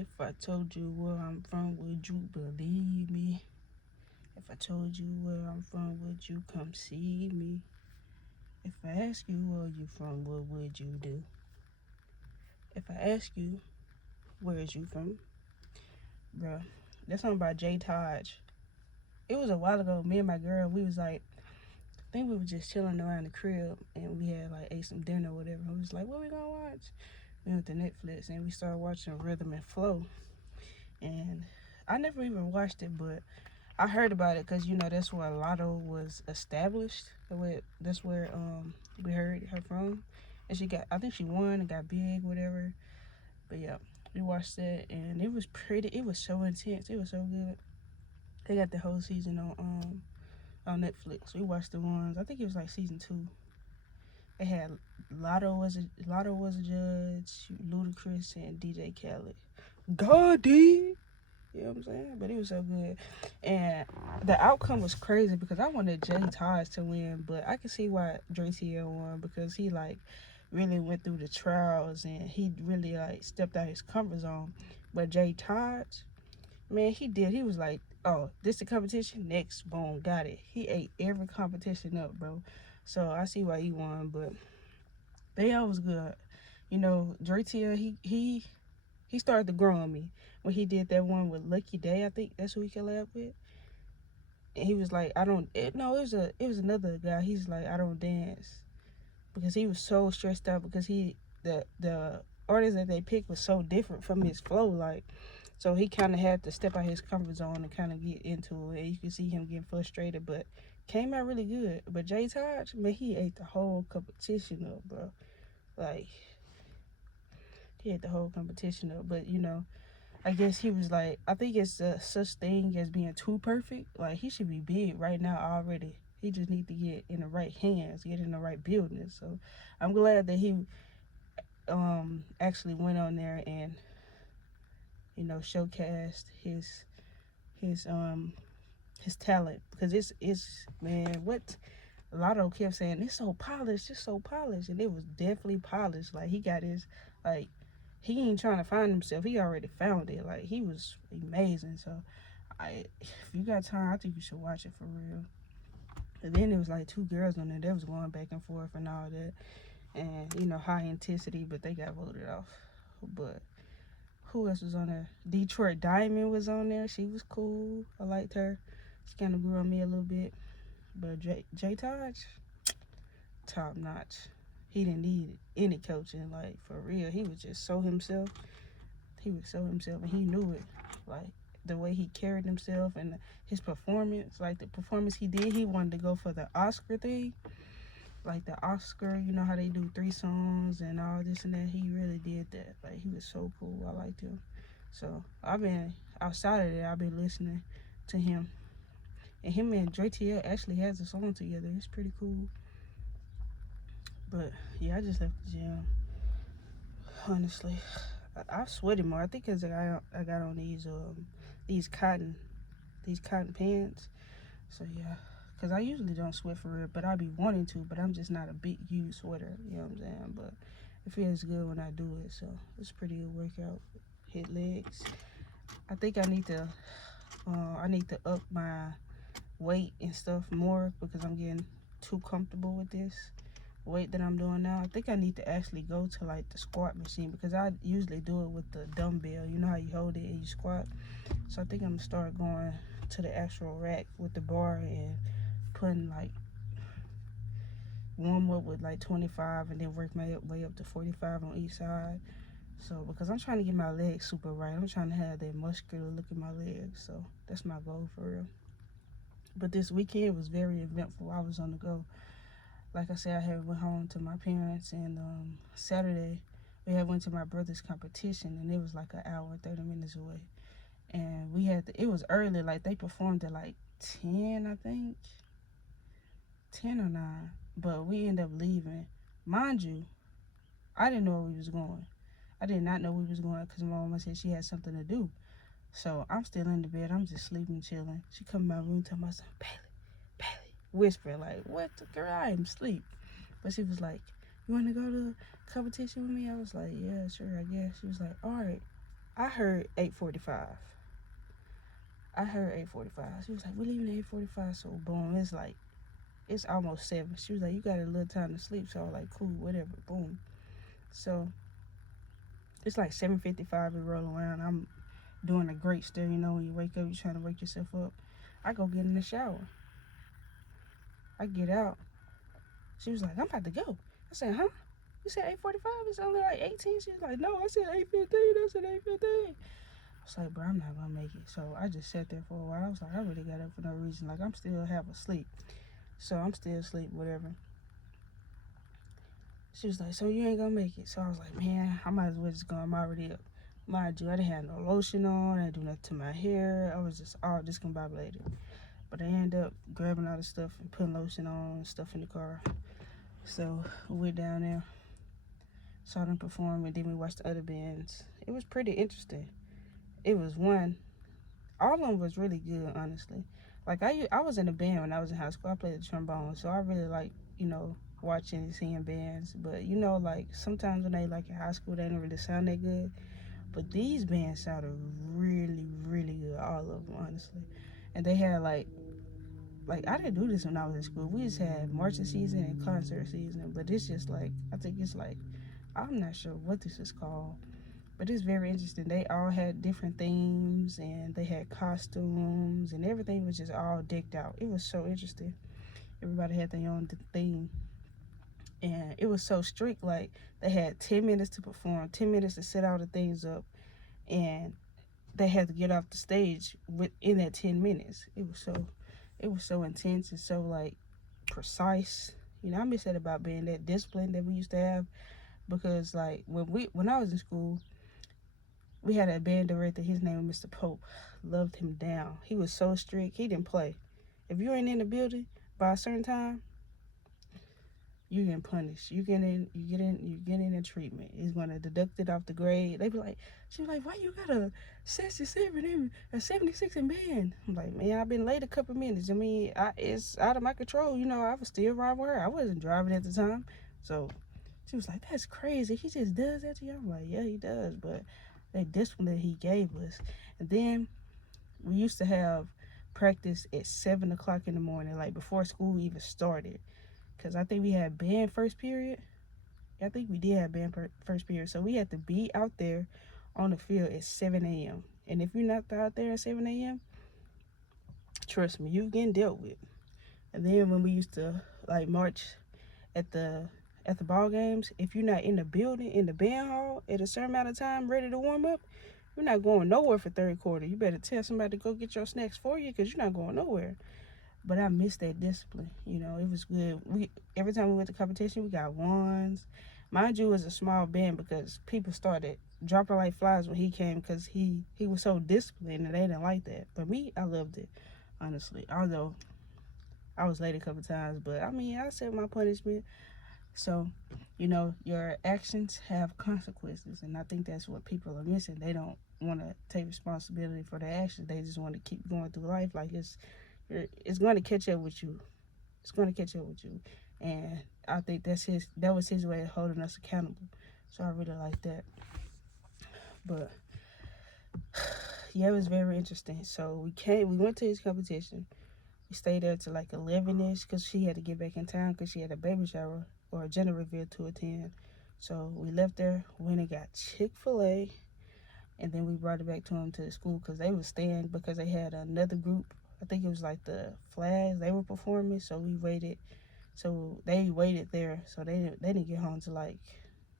If I told you where I'm from, would you believe me? If I told you where I'm from, would you come see me? If I ask you where you from, what would you do? If I ask you, where is you from? Bruh, that song by Jay Taj. It was a while ago. Me and my girl, we was like, I think we were just chilling around the crib and we had like ate some dinner or whatever. We was like, what we gonna watch? We went to Netflix and we started watching Rhythm and Flow. And I never even watched it, but I heard about it because that's where Lotto was established. That's where we heard her from, and I think she won and got big, whatever. But yeah, we watched that and it was pretty. It was so intense. It was so good. They got the whole season on Netflix. We watched the ones. I think it was like season 2. They had Lotto was a judge, Ludacris and DJ Khaled. Goldie. You know what I'm saying? But it was so good. And the outcome was crazy because I wanted Jay Taj to win, but I can see why Dre TL won because he like really went through the trials and he really like stepped out his comfort zone. But Jay Taj, man, he did. He was like, oh, this the competition? Next, boom, got it. He ate every competition up, bro. So I see why he won, but they all was good. Dre TL, he started to grow on me when he did that one with Lucky Day. I think that's who he collabed with. And he was like, I don't. No, it was another guy. He's like, I don't dance because he was so stressed out because the artist that they picked was so different from his flow. Like, so he kind of had to step out his comfort zone and kind of get into it. And you can see him getting frustrated, but came out really good. But Jay Taj, man, he ate the whole competition up, bro. Like, he ate the whole competition up. But I guess he was like, I think it's such thing as being too perfect. Like, he should be big right now already. He just need to get in the right hands, get in the right building. So I'm glad that he actually went on there and showcased his his talent because it's man, what Lotto kept saying, it's so polished, and it was definitely polished. Like, he got his, like, he ain't trying to find himself, he already found it. Like, he was amazing. So if you got time, I think you should watch it for real. And then there was like 2 girls on there that was going back and forth and all that, and high intensity, but they got voted off. But who else was on there? Detroit Diamond was on there. She was cool. I liked her. She kind of grew on me a little bit. But Jay Taj, top notch. He didn't need any coaching, like, for real. He was just so himself. He was so himself, and he knew it. Like, the way he carried himself and his performance, like the performance he did, he wanted to go for the Oscar thing. Like the Oscar, you know how they do 3 songs and all this and that. He really did that. Like, he was so cool. I liked him. So I've been outside of that. I've been listening to him, and him and Dre TL actually has a song together. It's pretty cool. But yeah, I just left the gym. Honestly, I've sweated more. I think because I got on these cotton pants. So yeah, because I usually don't sweat for real, but I be wanting to. But I'm just not a big huge sweater. You know what I'm saying? But it feels good when I do it. So it's a pretty good workout. Hit legs. I think I need to up my weight and stuff more because I'm getting too comfortable with this weight that I'm doing now. I think I need to actually go to like the squat machine because I usually do it with the dumbbell. You know how you hold it and you squat. So I think I'm gonna start going to the actual rack with the bar and putting like warm up with like 25 and then work my way up to 45 on each side. So because I'm trying to get my legs super right, I'm trying to have that muscular look in my legs. So that's my goal for real. But this weekend was very eventful. I was on the go. Like I said, I had went home to my parents, and Saturday we had went to my brother's competition, and it was like an hour and 30 minutes away. And it was early, like they performed at like 10, I think, 10 or 9. But we ended up leaving. Mind you, I didn't know where we was going. I did not know we was going because my mama said she had something to do. So I'm still in the bed. I'm just sleeping, chilling. She come in my room, telling my son, Bailey, whispering like, "What, girl? I am asleep." But she was like, "You want to go to the competition with me?" I was like, "Yeah, sure, I guess." She was like, "All right, I heard 8:45. I heard 8:45. She was like, we're leaving at 8:45. So boom, it's almost 7. She was like, you got a little time to sleep. So I was like, cool, whatever. Boom. So it's like 7:55. We roll around. I'm doing a great stare. You know, when you wake up, you're trying to wake yourself up. I go get in the shower. I get out. She was like, I'm about to go. I said, huh? You said 8:45? It's only like 18. She was like, no, I said 8:15. I said 8:15. I was like, bro, I'm not gonna make it. So I just sat there for a while. I was like, I really got up for no reason. Like, I'm still half asleep. So I'm still asleep, whatever. She was like, so you ain't gonna make it. So I was like, man, I might as well just go. I'm already up. Mind you, I didn't have no lotion on. I didn't do nothing to my hair. I was just all discombobulated. But I ended up grabbing all the stuff and putting lotion on and stuff in the car. So we went down there, saw them perform, and then we watched the other bands. It was pretty interesting. It was all of them was really good, honestly. Like, I was in a band when I was in high school. I played the trombone, so I really like, watching and seeing bands. But, like, sometimes when they, like, in high school, they don't really sound that good. But these bands sounded really, really good, all of them, honestly. And they had, like, I didn't do this when I was in school. We just had marching season and concert season. But it's just, like, I think it's, like, I'm not sure what this is called. But it's very interesting. They all had different themes, and they had costumes, and everything was just all decked out. It was so interesting. Everybody had their own theme. And it was so strict. Like, they had 10 minutes to perform, 10 minutes to set all the things up, and they had to get off the stage within that 10 minutes. It was so intense and so, like, precise. I miss that about being that discipline that we used to have, because, like, when I was in school, we had a band director. His name was Mr. Pope. Loved him down. He was so strict. He didn't play. If you ain't in the building by a certain time, you getting punished. You get in a treatment. He's gonna deduct it off the grade. They be like, she was like, why you got a 67 and a 76 in band? I'm like, man, I've been late a couple minutes. I mean, it's out of my control. I was still riding with her. I wasn't driving at the time. So she was like, that's crazy. He just does that to you. I'm like, yeah, he does, but that discipline that he gave us. And then we used to have practice at 7 o'clock in the morning, like before school even started. Because I think we had band first period. I think we did have band first period. So we had to be out there on the field at 7 a.m. And if you're not out there at 7 a.m., trust me, you're getting dealt with. And then when we used to, like, march at the ball games, if you're not in the building, in the band hall, at a certain amount of time ready to warm up, you're not going nowhere for third quarter. You better tell somebody to go get your snacks for you, because you're not going nowhere. But I missed that discipline. It was good. Every time we went to competition, we got ones. Mind you, it was a small band because people started dropping like flies when he came, because he was so disciplined, and they didn't like that. But me, I loved it, honestly. Although I was late a couple times, but I mean, I said my punishment. So, your actions have consequences, and I think that's what people are missing. They don't want to take responsibility for their actions. They just want to keep going through life like it's going to catch up with you. It's going to catch up with you, and I think that was his way of holding us accountable. So I really like that. But yeah, it was very interesting. So we went to his competition. We stayed there till like 11ish, because she had to get back in town because she had a baby shower or a gender reveal to attend. So we left there, went and got Chick-fil-A, and then we brought it back to them to the school, because they were staying, because they had another group. I think it was like the Flags, they were performing. So we waited. So they waited there. So they didn't get home till like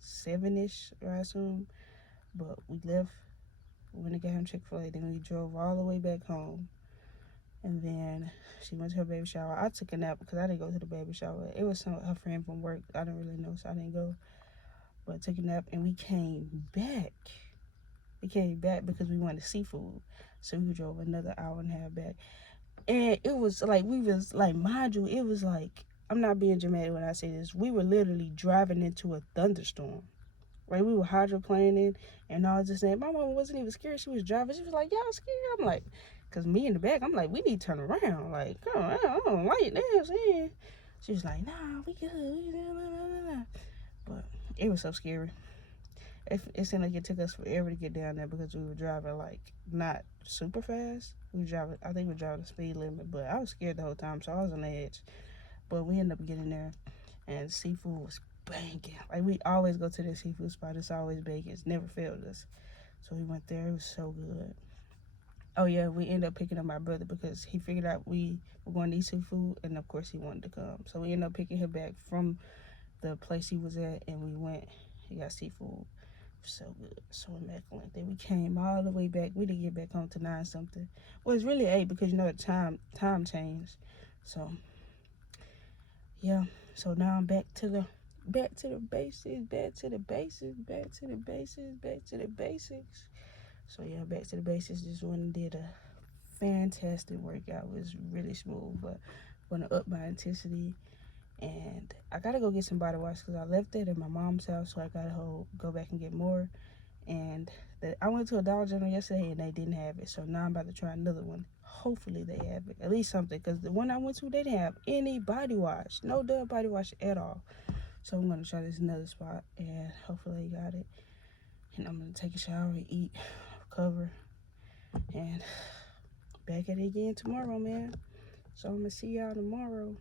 7ish, I assume. But we left, went and got him Chick-fil-A, then we drove all the way back home. And then she went to her baby shower. I took a nap because I didn't go to the baby shower. It was her friend from work. I didn't really know, so I didn't go. But I took a nap, and we came back. We came back because we wanted seafood. So we drove another hour and a half back. And it was like, mind you, it was like, I'm not being dramatic when I say this. We were literally driving into a thunderstorm. Right? We were hydroplaning and all this. And my mom wasn't even scared. She was driving. She was like, y'all scared? I'm like, because me in the back, I'm like, we need to turn around. Like, oh, I don't like this. Yeah. She was like, nah, we good. But it was so scary. It seemed like it took us forever to get down there because we were driving like not super fast. We were driving, I think we were driving the speed limit, but I was scared the whole time, so I was on the edge. But we ended up getting there, and seafood was banging. Like we always go to the seafood spot. It's always banging. It's never failed us. So we went there. It was so good. Oh yeah, we ended up picking up my brother because he figured out we were going to eat seafood, and of course he wanted to come. So we ended up picking him back from the place he was at, and we went. He got seafood. So good, so immaculate. Then we came all the way back. We didn't get back home to 9 something. Well, it's really 8 because you know the time changed. So yeah. So now I'm back to the basics, back to the basics, back to the basics, back to the basics. So yeah, back to the basics. This one did a fantastic workout. It was really smooth, but I'm gonna up my intensity. And I gotta go get some body wash because I left it at my mom's house, so I gotta go back and get more. And I went to a Dollar General yesterday and they didn't have it, so now I'm about to try another one. Hopefully they have it, at least something, because the one I went to, they didn't have any body wash, no Dove body wash at all. So I'm gonna try this another spot and hopefully they got it. And I'm gonna take a shower and eat, recover, and back at it again tomorrow, man. So I'm gonna see y'all tomorrow.